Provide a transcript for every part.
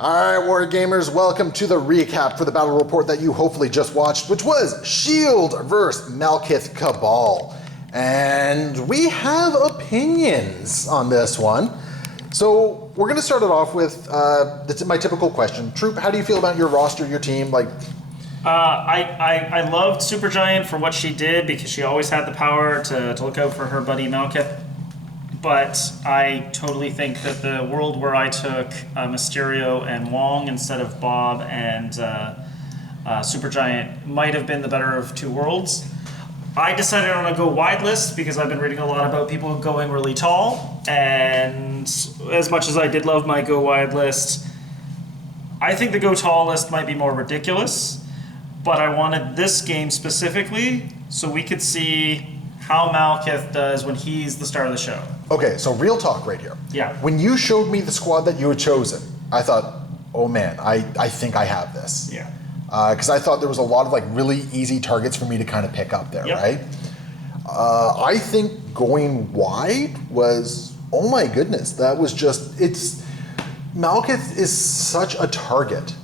Alright, Warrior Gamers, welcome to the recap for the battle report that you hopefully just watched, which was Shield vs. Malekith Cabal. And we have opinions on this one. So we're going to start it off with my typical question. Troope, how do you feel about your roster, your team? I loved Supergiant for what she did because she always had the power to look out for her buddy Malekith. But I totally think that the world where I took Mysterio and Wong instead of Bob and Supergiant might have been the better of two worlds. I decided on a go wide list because I've been reading a lot about people going really tall, and as much as I did love my go wide list, I think the go tall list might be more ridiculous, but I wanted this game specifically so we could see how Malekith does when he's the star of the show. Okay, so real talk right here. Yeah. When you showed me the squad that you had chosen, I thought, oh man, I think I have this. Yeah. Because I thought there was a lot of really easy targets for me to kind of pick up there, Yep. right? I think going wide was, oh my goodness, that was just, Malekith is such a target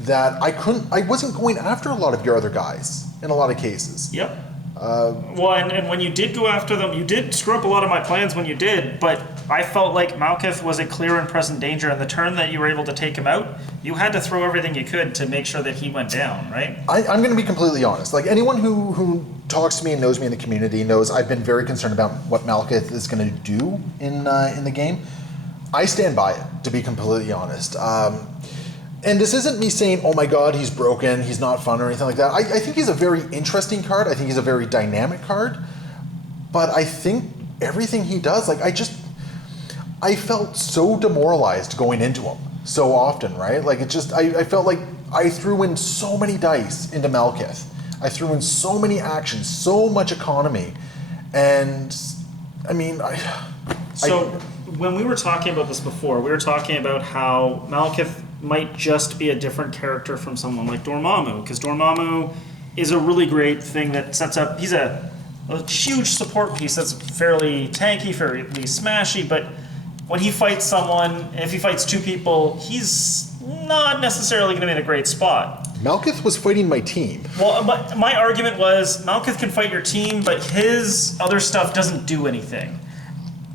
that I wasn't going after a lot of your other guys in a lot of cases. Yep. Well, and when you did go after them, you did screw up a lot of my plans when you did, but I felt like Malekith was a clear and present danger, and the turn that you were able to take him out, you had to throw everything you could to make sure that he went down, right? I'm going to be completely honest. Anyone who talks to me and knows me in the community knows I've been very concerned about what Malekith is going to do in the game. I stand by it, to be completely honest. And this isn't me saying, oh my god, he's broken, he's not fun or anything like that. I think he's a very interesting card. I think he's a very dynamic card. But I think everything he does, I felt so demoralized going into him so often, right? I felt like I threw in so many dice into Malekith. I threw in so many actions, so much economy. And, I mean, when we were talking about this before, we were talking about how Malekith might just be a different character from someone like Dormammu, because Dormammu is a really great thing that sets up, he's a huge support piece that's fairly tanky, fairly smashy, but when he fights someone, if he fights two people, he's not necessarily going to be in a great spot. Malekith was fighting my team. Well, my argument was Malekith can fight your team, but his other stuff doesn't do anything.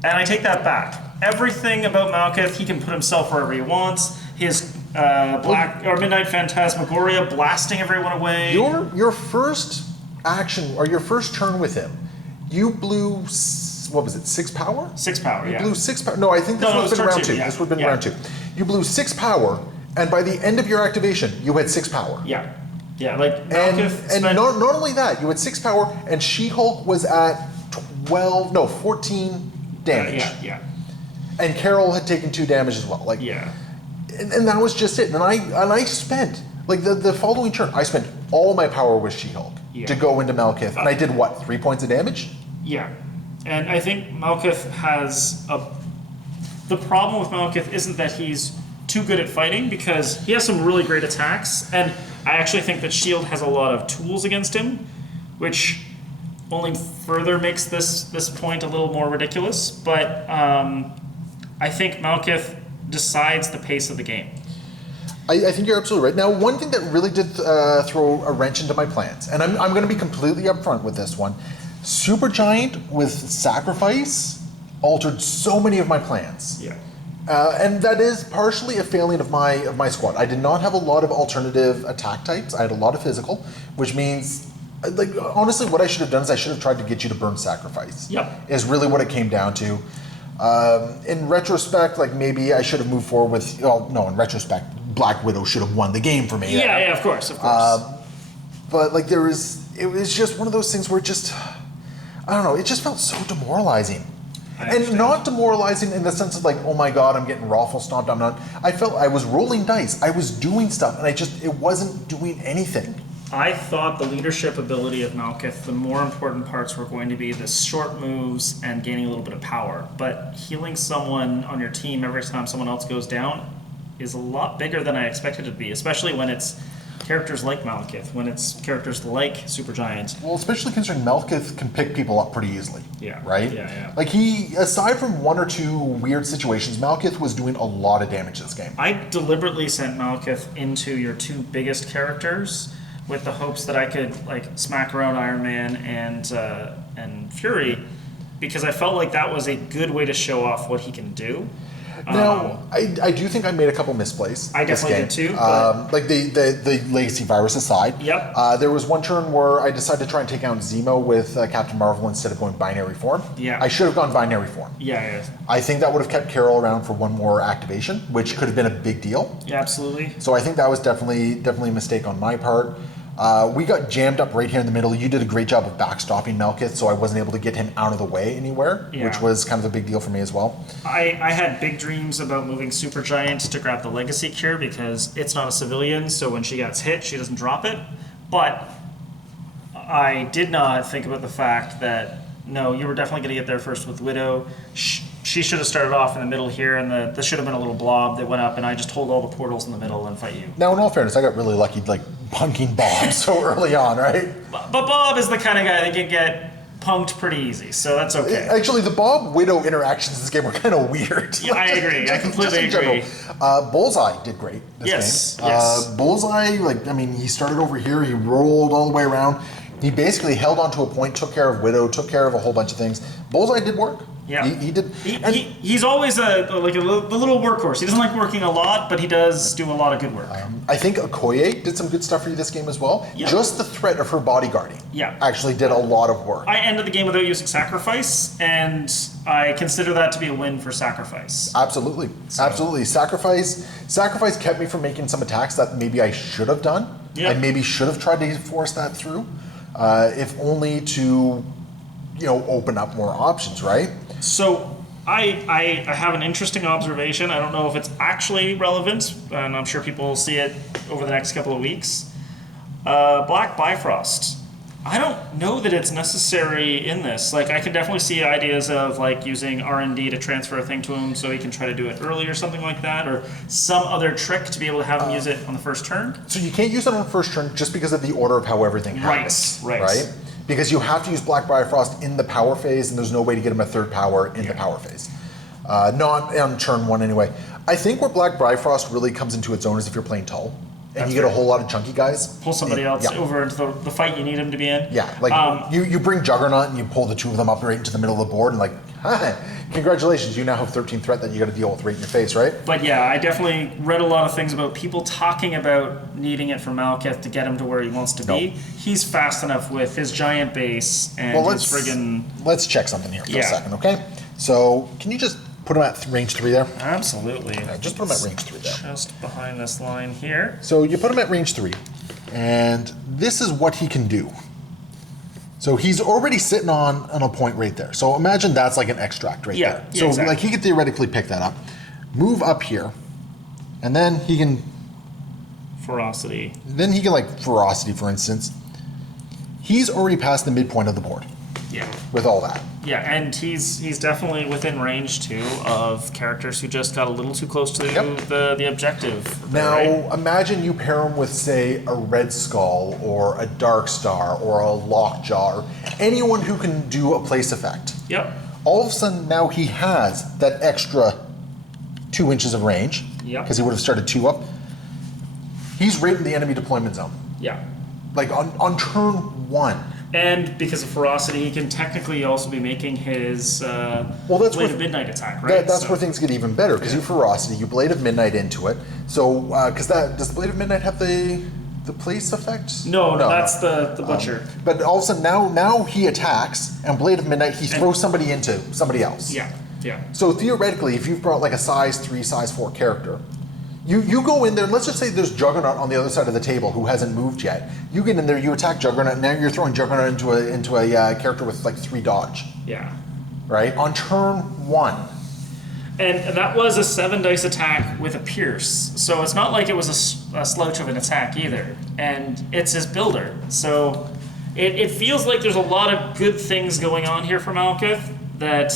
And I take that back. Everything about Malekith, he can put himself wherever he wants. His Midnight Phantasmagoria blasting everyone away. Your first action, or your first turn with him, you blew, what was it, 6 power? 6 power, You blew 6 power. No, I think this would have been round 2. Yeah. This would have been round 2. You blew 6 power, and by the end of your activation, you had 6 power. Yeah. Yeah, Malekith and not only that, you had 6 power, and She-Hulk was at 14 damage. Yeah. And Carol had taken 2 damage as well. And that was just it. And I spent, the following turn, I spent all my power with She-Hulk to go into Malekith. And I did what, 3 points of damage? Yeah. And I think Malekith has the problem with Malekith isn't that he's too good at fighting, because he has some really great attacks. And I actually think that Shield has a lot of tools against him, which only further makes this point a little more ridiculous. But I think Malekith decides the pace of the game. I think you're absolutely right. Now, one thing that really did throw a wrench into my plans, and I'm going to be completely upfront with this one, Supergiant with Sacrifice altered so many of my plans. Yeah. And that is partially a failing of my squad. I did not have a lot of alternative attack types. I had a lot of physical, which means, honestly, what I should have done is I should have tried to get you to burn Sacrifice. Yep. Is really what it came down to. In retrospect, maybe I should have moved forward with, in retrospect, Black Widow should have won the game for me. Yeah, of course. But it was just one of those things where I don't know, it just felt so demoralizing. And not demoralizing in the sense of oh my god, I'm getting raffle stomped, I felt I was rolling dice, I was doing stuff, and it wasn't doing anything. I thought the leadership ability of Malekith, the more important parts were going to be the short moves and gaining a little bit of power. But healing someone on your team every time someone else goes down is a lot bigger than I expected it to be, especially when it's characters like Malekith, when it's characters like Supergiant. Well, especially considering Malekith can pick people up pretty easily. Yeah. Right? Yeah. Like aside from one or two weird situations, Malekith was doing a lot of damage this game. I deliberately sent Malekith into your two biggest characters with the hopes that I could like smack around Iron Man and Fury, because I felt like that was a good way to show off what he can do. Now, I do think I made a couple misplays. I definitely did too. But Like the legacy virus aside. Yep. There was one turn where I decided to try and take out Zemo with Captain Marvel instead of going binary form. Yeah. I should have gone binary form. yeah, I think that would have kept Carol around for one more activation, which could have been a big deal. absolutely. So I think that was definitely a mistake on my part. We got jammed up right here in the middle. You did a great job of backstopping Malekith, so I wasn't able to get him out of the way anywhere, Yeah. which was kind of a big deal for me as well. I had big dreams about moving Supergiant to grab the Legacy Cure because it's not a civilian, so when she gets hit, she doesn't drop it. But I did not think about the fact that, no, you were definitely going to get there first with Widow. She should have started off in the middle here, and this should have been a little blob that went up, and I just hold all the portals in the middle and fight you. Now, in all fairness, I got really lucky, like, punking Bob so early on, right? But Bob is the kind of guy that can get punked pretty easy, so that's okay. Actually, the Bob-Widow interactions in this game were kind of weird. Yeah, I agree. I completely Just in agree. general. Bullseye did great this game. Yes. Bullseye, like, I mean, he started over here, he rolled all the way around. He basically held on to a point, took care of Widow, took care of a whole bunch of things. Bullseye did work. Yeah, He did. He's always the little workhorse. He doesn't like working a lot, but he does do a lot of good work. I think Okoye did some good stuff for you this game as well. Yeah. Just the threat of her bodyguarding Yeah. actually did a lot of work. I ended the game without using Sacrifice, and I consider that to be a win for Sacrifice. Absolutely. Absolutely. Sacrifice kept me from making some attacks that maybe I should have done. Yeah. I maybe should have tried to force that through, if only to, open up more options, right? So I have an interesting observation. I don't know if it's actually relevant, and I'm sure people will see it over the next couple of weeks. Black Bifrost. I don't know that it's necessary in this. Like, I can definitely see ideas of like using R&D to transfer a thing to him so he can try to do it early or something like that, or some other trick to be able to have him use it on the first turn. So you can't use it on the first turn just because of the order of how everything happens. Right. Because you have to use Black Bifrost in the power phase, and there's no way to get him a third power in the power phase. Not on turn one anyway. I think where Black Bifrost really comes into its own is if you're playing Tull. And That's you get a right. whole lot of chunky guys. Pull somebody else over into the fight you need him to be in. Yeah, like you bring Juggernaut and you pull the two of them up right into the middle of the board and like, hi, congratulations, you now have 13 threat that you got to deal with right in your face, right? But yeah, I definitely read a lot of things about people talking about needing it for Malekith to get him to where he wants to be. He's fast enough with his giant base and his friggin'... Let's check something here for a Yeah. second, okay? So, can you just put him at range 3 there? Absolutely. Just put him at range 3 there. Just behind this line here. So you put him at range 3, and this is what he can do. So he's already sitting on a point right there. So imagine that's like an extract right there. Yeah, So exactly. like he could theoretically pick that up, move up here, and then he can Ferocity. like ferocity, for instance. He's already past the midpoint of the board Yeah. with all that. Yeah, and he's definitely within range too of characters who just got a little too close to the objective. Now, right? imagine you pair him with, say, a Red Skull or a Dark Star or a Lockjaw, or anyone who can do a place effect. Yep. All of a sudden, now he has that extra 2 inches of range, Yep. because he would have started 2 up. He's right in the enemy deployment zone, Yeah. like on turn 1. And because of ferocity, he can technically also be making his That's Blade where- of Midnight attack, right? That's So- where things get even better, because you ferocity, you Blade of Midnight into it. So, because does the Blade of Midnight have the place effect? No, that's the butcher. But all of a sudden, now he attacks, and Blade of Midnight, he throws somebody into somebody else. Yeah. So theoretically, if you've brought like a size 3, size 4 character, you go in there, and let's just say there's Juggernaut on the other side of the table who hasn't moved yet. You get in there, you attack Juggernaut, and now you're throwing Juggernaut into a character with like 3 dodge, Yeah. right? On turn 1. And that was a 7 dice attack with a pierce, so it's not like it was a slouch of an attack either. And it's his builder, so it feels like there's a lot of good things going on here for Malekith that.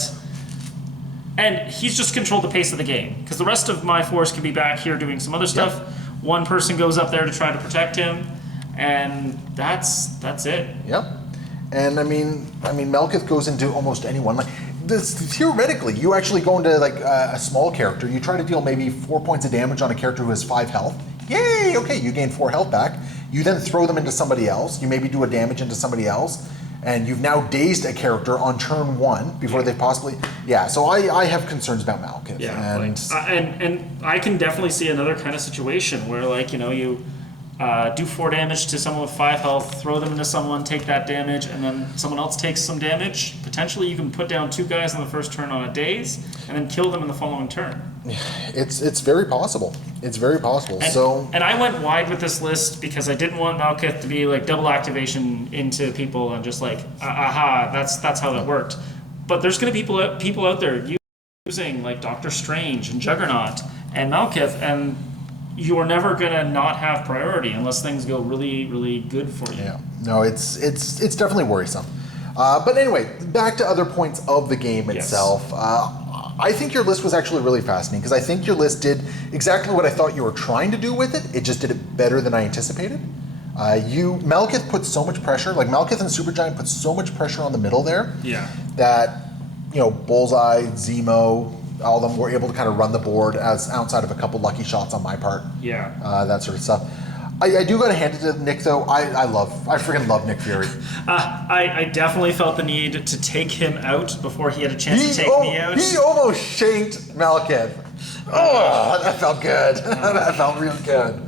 And he's just controlled the pace of the game, because the rest of my force can be back here doing some other stuff, one person goes up there to try to protect him, and that's it. Yep. And I mean, Malekith goes into almost anyone. Like this, theoretically, you actually go into like a small character. You try to deal maybe 4 points of damage on a character who has 5 health. Yay! Okay, you gain 4 health back. You then throw them into somebody else. You maybe do a damage into somebody else, and you've now dazed a character on turn 1 before they possibly. Yeah. So I have concerns about Malekith. Yeah, And and I can definitely see another kind of situation where, like, you know, you do 4 damage to someone with 5 health, throw them into someone, take that damage, and then someone else takes some damage. Potentially, you can put down 2 guys on the first turn on a daze, and then kill them in the following turn. It's very possible. It's very possible. And I went wide with this list because I didn't want Malekith to be like double activation into people and just like, aha, that's how that worked. But there's going to be people out there using like Doctor Strange and Juggernaut and Malekith, and you are never going to not have priority unless things go really, really good for you. Yeah. No, it's definitely worrisome. But anyway, back to other points of the game itself. I think your list was actually really fascinating because I think your list did exactly what I thought you were trying to do with it. It just did it better than I anticipated. Malekith put so much pressure, like Malekith and Supergiant put so much pressure on the middle there. Yeah. That, you know, Bullseye, Zemo, all of them were able to kind of run the board as outside of a couple lucky shots on my part. Yeah. That sort of stuff. I do got to hand it to Nick though. I freaking love Nick Fury. I definitely felt the need to take him out before he had a chance to take me out. He almost shanked Malekith. Oh, that felt good. That felt real good.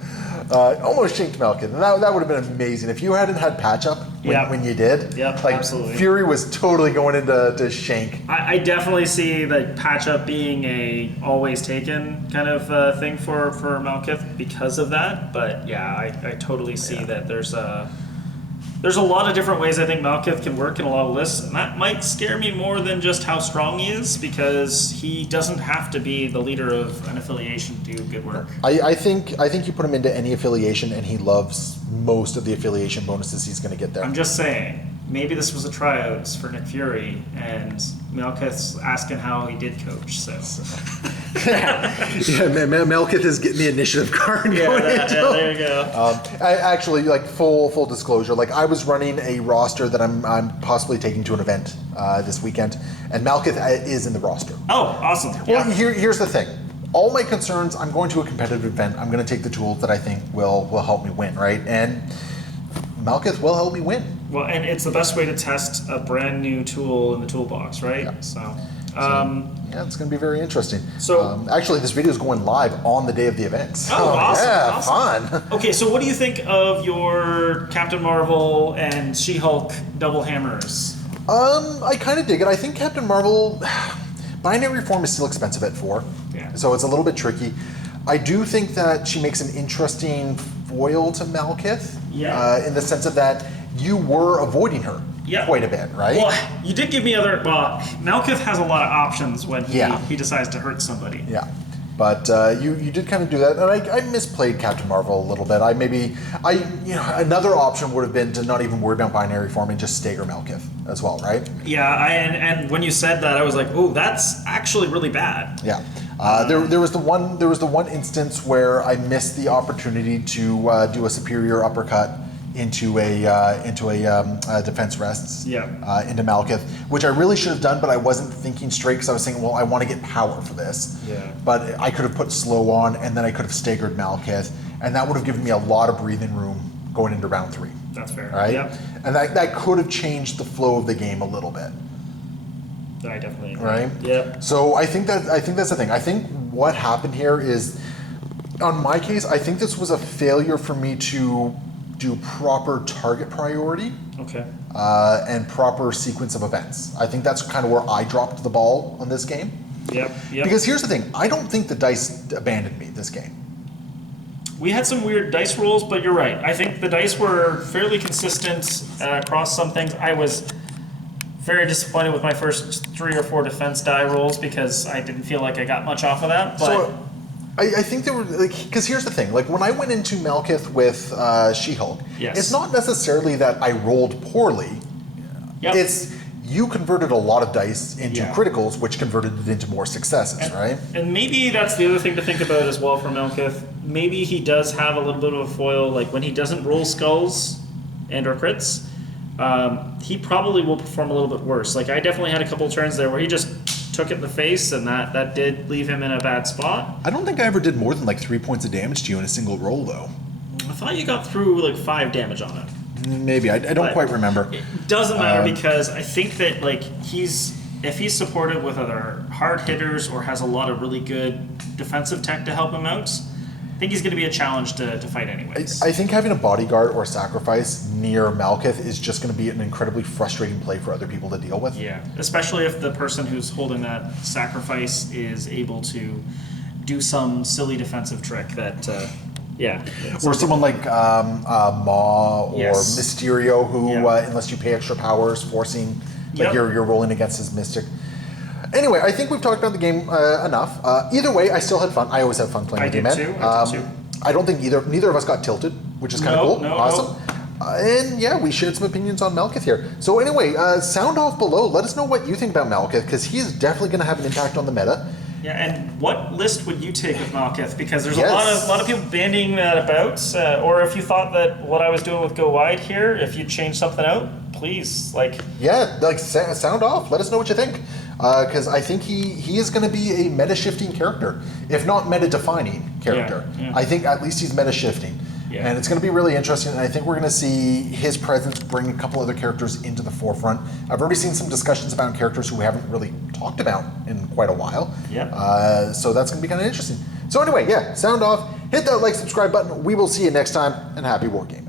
Almost shanked Malekith. And that would have been amazing if you hadn't had patch up when you did. Yep, like, absolutely. Fury was totally going into shank. I definitely see the patch up being a always taken kind of thing for Malekith because of that. But yeah, I totally see that there's a lot of different ways I think Malekith can work in a lot of lists, and that might scare me more than just how strong he is, because he doesn't have to be the leader of an affiliation to do good work. I think you put him into any affiliation, and he loves most of the affiliation bonuses he's going to get there. I'm just saying, maybe this was a tryouts for Nick Fury, and Malekith's asking how he did coach. So Malekith is getting the initiative card. There you go. I actually, like, full disclosure, like, I was running a roster that I'm possibly taking to an event this weekend, and Malekith is in the roster. Oh, awesome. Well, here's the thing. All my concerns, I'm going to a competitive event. I'm going to take the tools that I think will help me win, right? And Malekith will help me win. Well, and it's the best way to test a brand new tool in the toolbox, right? Yeah. So yeah, it's going to be very interesting. So actually, this video is going live on the day of the event. So, awesome! Yeah, awesome. fun. Okay, so what do you think of your Captain Marvel and She-Hulk double hammers? I kind of dig it. I think Captain Marvel, binary form is still expensive at 4. Yeah. So it's a little bit tricky. I do think that she makes an interesting foil to Malekith. Yeah. In the sense of that you were avoiding her quite a bit, right? Well, you did give me Malekith has a lot of options when he decides to hurt somebody. Yeah. But you did kind of do that, and I misplayed Captain Marvel a little bit. Another option would have been to not even worry about binary form and just stagger Malekith as well, right? Yeah, and when you said that, I was like, oh, that's actually really bad. Yeah. There was the one instance where I missed the opportunity to do a superior uppercut into a defense rests into Malekith, which I really should have done, but I wasn't thinking straight because I was saying, well, I want to get power for this. Yeah. But I could have put slow on, and then I could have staggered Malekith, and that would have given me a lot of breathing room going into round 3. That's fair. Right? Yep. And that could have changed the flow of the game a little bit. I definitely agree. Right? Yep. So I think that's the thing. I think what happened here is, on my case, I think this was a failure for me to do proper target priority. Okay. And proper sequence of events. I think that's kind of where I dropped the ball on this game. Yep. Because here's the thing, I don't think the dice abandoned me this game. We had some weird dice rolls, but you're right. I think the dice were fairly consistent across some things. I was very disappointed with my first 3 or 4 defense die rolls because I didn't feel like I got much off of that. But so I think there were, because here's the thing, like when I went into Malekith with She-Hulk, yes. It's not necessarily that I rolled poorly. Yep. It's you converted a lot of dice into Yeah. criticals, which converted it into more successes, right? And maybe that's the other thing to think about as well for Malekith. Maybe he does have a little bit of a foil, like when he doesn't roll skulls and or crits, he probably will perform a little bit worse. Like I definitely had a couple of turns there where he just took it in the face, and that did leave him in a bad spot. I don't think I ever did more than like 3 points of damage to you in a single roll, though. I thought you got through like 5 damage on it. Maybe I don't But quite remember. It doesn't matter because I think that like if he's supported with other hard hitters or has a lot of really good defensive tech to help him out, I think he's going to be a challenge to fight anyways. I think having a bodyguard or sacrifice near Malekith is just going to be an incredibly frustrating play for other people to deal with. Yeah, especially if the person who's holding that sacrifice is able to do some silly defensive trick that, Or someone like Maw or Yes. Mysterio, who, Yeah. unless you pay extra powers, forcing, like Yep. you're rolling against his Mystic. Anyway, I think we've talked about the game enough. Either way, I still had fun. I always have fun playing I the game, did man. too, I did too. I don't think neither of us got tilted, which is kind of No, cool. no, Awesome. And yeah, we shared some opinions on Malekith here. So anyway, sound off below. Let us know what you think about Malekith, because he is definitely going to have an impact on the meta. Yeah, and what list would you take with Malekith? Because there's Yes. a lot of people bandying that about. Or if you thought that what I was doing with Go Wide here, if you change something out, please, Yeah, sound off. Let us know what you think, because I think he is going to be a meta shifting character, if not meta defining character. Yeah. I think at least he's meta shifting. Yeah. And it's going to be really interesting, and I think we're going to see his presence bring a couple other characters into the forefront. I've already seen some discussions about characters who we haven't really talked about in quite a while. Yeah. So that's going to be kind of interesting. So anyway, yeah, sound off. Hit that like, subscribe button. We will see you next time, and happy wargaming.